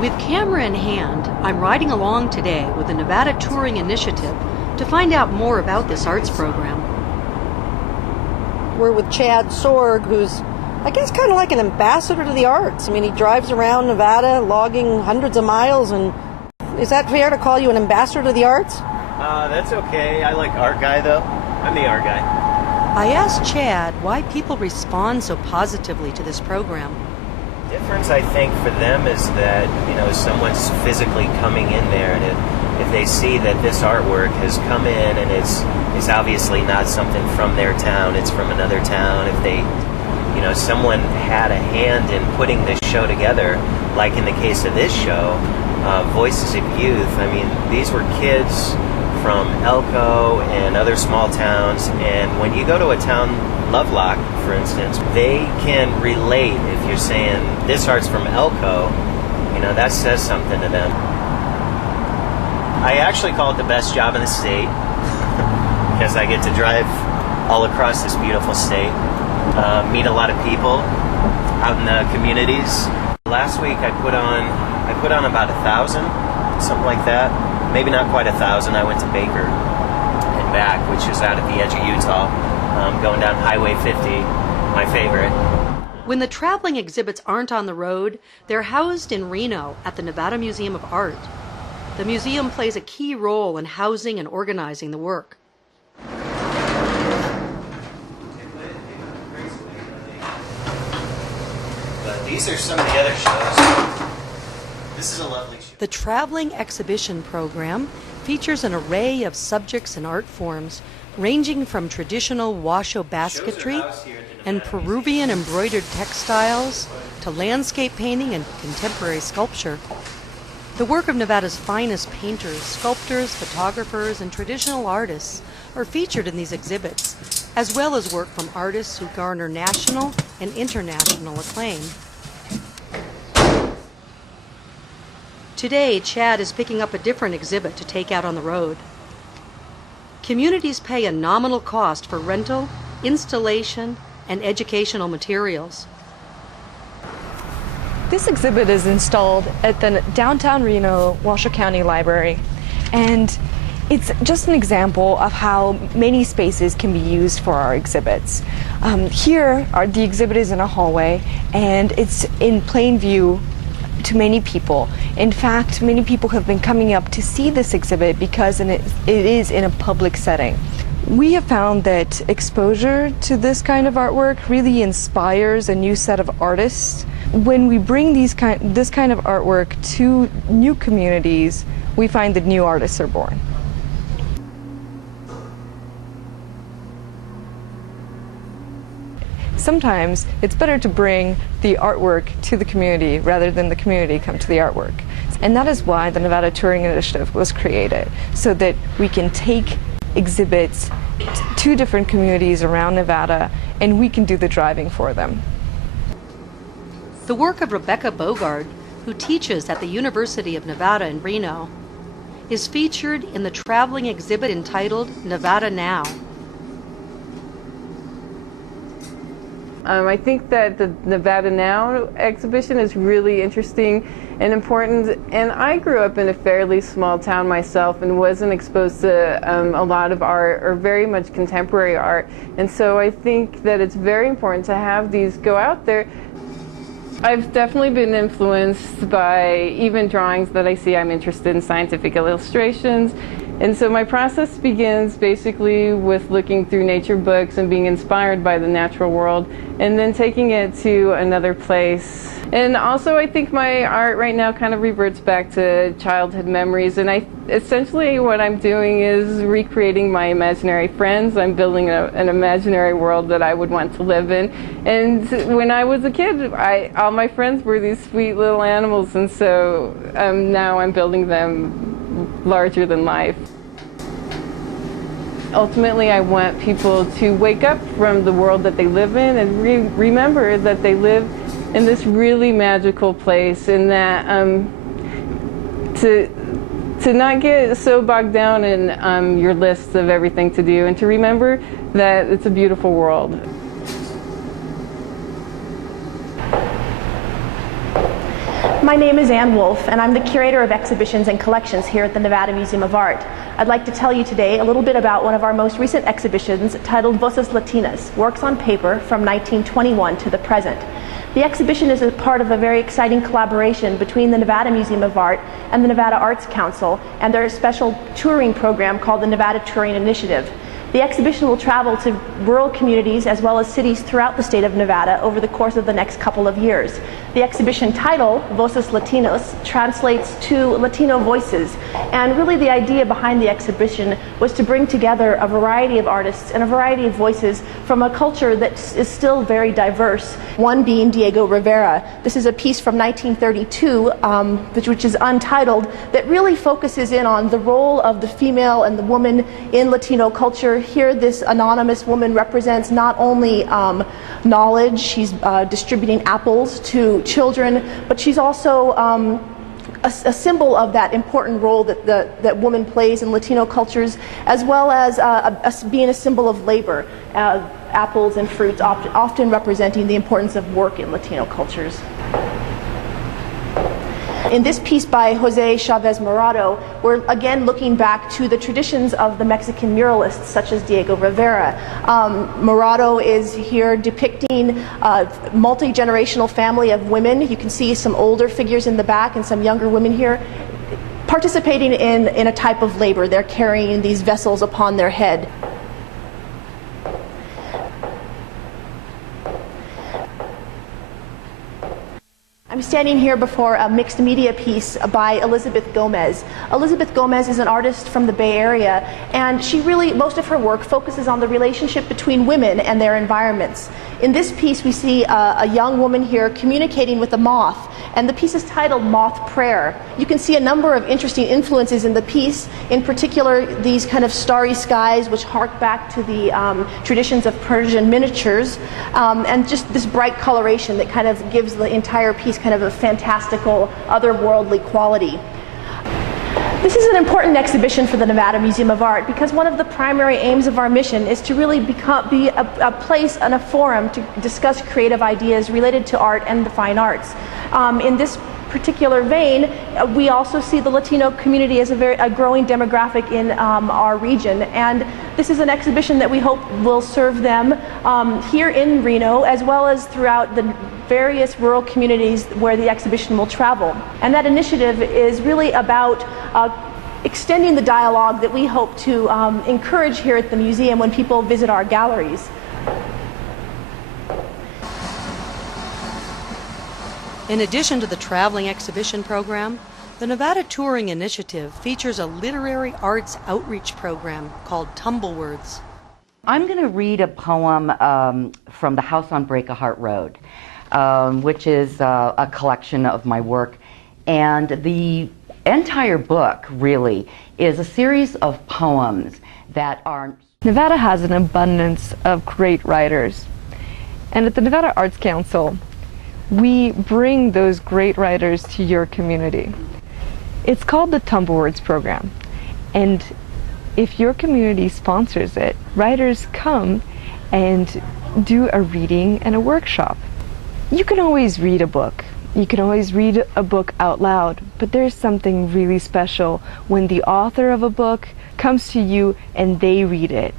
With camera in hand, I'm riding along today with the Nevada Touring Initiative to find out more about this arts program. We're with Chad Sorg, who's, I guess, kind of like an ambassador to the arts. I mean, he drives around Nevada logging hundreds of miles, and is that fair to call you an ambassador to the arts? That's okay. I like art guy, though. I'm the art guy. I asked Chad why people respond so positively to this program. The difference, I think, for them is that, someone's physically coming in there, and if they see that this artwork has come in and it's obviously not something from their town, it's from another town, if they, someone had a hand in putting this show together, like in the case of this show, Voices of Youth, I mean, these were kids from Elko and other small towns, and when you go to a town, Lovelock, for instance, they can relate if you're saying, this art's from Elko, that says something to them. I actually call it the best job in the state, because I get to drive all across this beautiful state, meet a lot of people out in the communities. Last week I put on about 1,000, something like that. Maybe not quite 1,000. I went to Baker and back, which is out at the edge of Utah, going down Highway 50, my favorite. When the traveling exhibits aren't on the road, they're housed in Reno at the Nevada Museum of Art. The museum plays a key role in housing and organizing the work. But these are some of the other shows. This is a lovely show. The traveling exhibition program features an array of subjects and art forms ranging from traditional Washoe basketry and Peruvian embroidered textiles to landscape painting and contemporary sculpture. The work of Nevada's finest painters, sculptors, photographers, and traditional artists are featured in these exhibits, as well as work from artists who garner national and international acclaim. Today, Chad is picking up a different exhibit to take out on the road. Communities pay a nominal cost for rental, installation, and educational materials. This exhibit is installed at the downtown Reno Washoe County Library, and it's just an example of how many spaces can be used for our exhibits. The exhibit is in a hallway, and it's in plain view to many people. In fact, many people have been coming up to see this exhibit because it is in a public setting. We have found that exposure to this kind of artwork really inspires a new set of artists. When we bring this kind of artwork to new communities, we find that new artists are born. Sometimes it's better to bring the artwork to the community rather than the community come to the artwork. And that is why the Nevada Touring Initiative was created, so that we can take exhibits to different communities around Nevada and we can do the driving for them. The work of Rebekah Bogard, who teaches at the University of Nevada in Reno, is featured in the traveling exhibit entitled Nevada Now. I think that the Nevada Now exhibition is really interesting and important, and I grew up in a fairly small town myself and wasn't exposed to a lot of art or very much contemporary art, and so I think that it's very important to have these go out there. I've definitely been influenced by even drawings that I see. I'm interested in scientific illustrations. And so my process begins basically with looking through nature books and being inspired by the natural world, and then taking it to another place. And also I think my art right now kind of reverts back to childhood memories, and essentially what I'm doing is recreating my imaginary friends. I'm building an imaginary world that I would want to live in. And when I was a kid, all my friends were these sweet little animals, and so now I'm building them larger than life. Ultimately, I want people to wake up from the world that they live in and remember that they live in this really magical place, and that to not get so bogged down in your list of everything to do, and to remember that it's a beautiful world. My name is Ann Wolfe, and I'm the curator of exhibitions and collections here at the Nevada Museum of Art. I'd like to tell you today a little bit about one of our most recent exhibitions titled Voces Latinas, Works on Paper from 1921 to the Present. The exhibition is a part of a very exciting collaboration between the Nevada Museum of Art and the Nevada Arts Council and their special touring program called the Nevada Touring Initiative. The exhibition will travel to rural communities as well as cities throughout the state of Nevada over the course of the next couple of years. The exhibition title, Voces Latinos, translates to Latino voices, and really the idea behind the exhibition was to bring together a variety of artists and a variety of voices from a culture that is still very diverse, one being Diego Rivera. This is a piece from 1932, which is untitled, that really focuses in on the role of the female and the woman in Latino culture. Here, this anonymous woman represents not only knowledge, she's distributing apples to children, but she's also a symbol of that important role that woman plays in Latino cultures, as well as being a symbol of labor, apples and fruits often representing the importance of work in Latino cultures. In this piece by Jose Chavez Morado, we're again looking back to the traditions of the Mexican muralists such as Diego Rivera. Morado is here depicting a multi-generational family of women. You can see some older figures in the back and some younger women here participating in a type of labor. They're carrying these vessels upon their head. I'm standing here before a mixed media piece by Elizabeth Gomez. Elizabeth Gomez is an artist from the Bay Area, and most of her work focuses on the relationship between women and their environments. In this piece, we see a young woman here communicating with a moth, and the piece is titled Moth Prayer. You can see a number of interesting influences in the piece, in particular these kind of starry skies which hark back to the traditions of Persian miniatures, and just this bright coloration that kind of gives the entire piece kind of a fantastical, otherworldly quality. This is an important exhibition for the Nevada Museum of Art because one of the primary aims of our mission is to really be a place and a forum to discuss creative ideas related to art and the fine arts. In this particular vein, we also see the Latino community as a growing demographic in our region, and this is an exhibition that we hope will serve them here in Reno as well as throughout the various rural communities where the exhibition will travel. And that initiative is really about extending the dialogue that we hope to encourage here at the museum when people visit our galleries. In addition to the traveling exhibition program, the Nevada Touring Initiative features a literary arts outreach program called Tumblewords. I'm going to read a poem from The House on Break-A-Heart Road, which is a collection of my work. And the entire book, really, is a series of poems that are... Nevada has an abundance of great writers. And at the Nevada Arts Council, we bring those great writers to your community. It's called the Tumblewords program, and if your community sponsors it, writers come and do a reading and a workshop. You can always read a book. You can always read a book out loud, but there's something really special when the author of a book comes to you and they read it.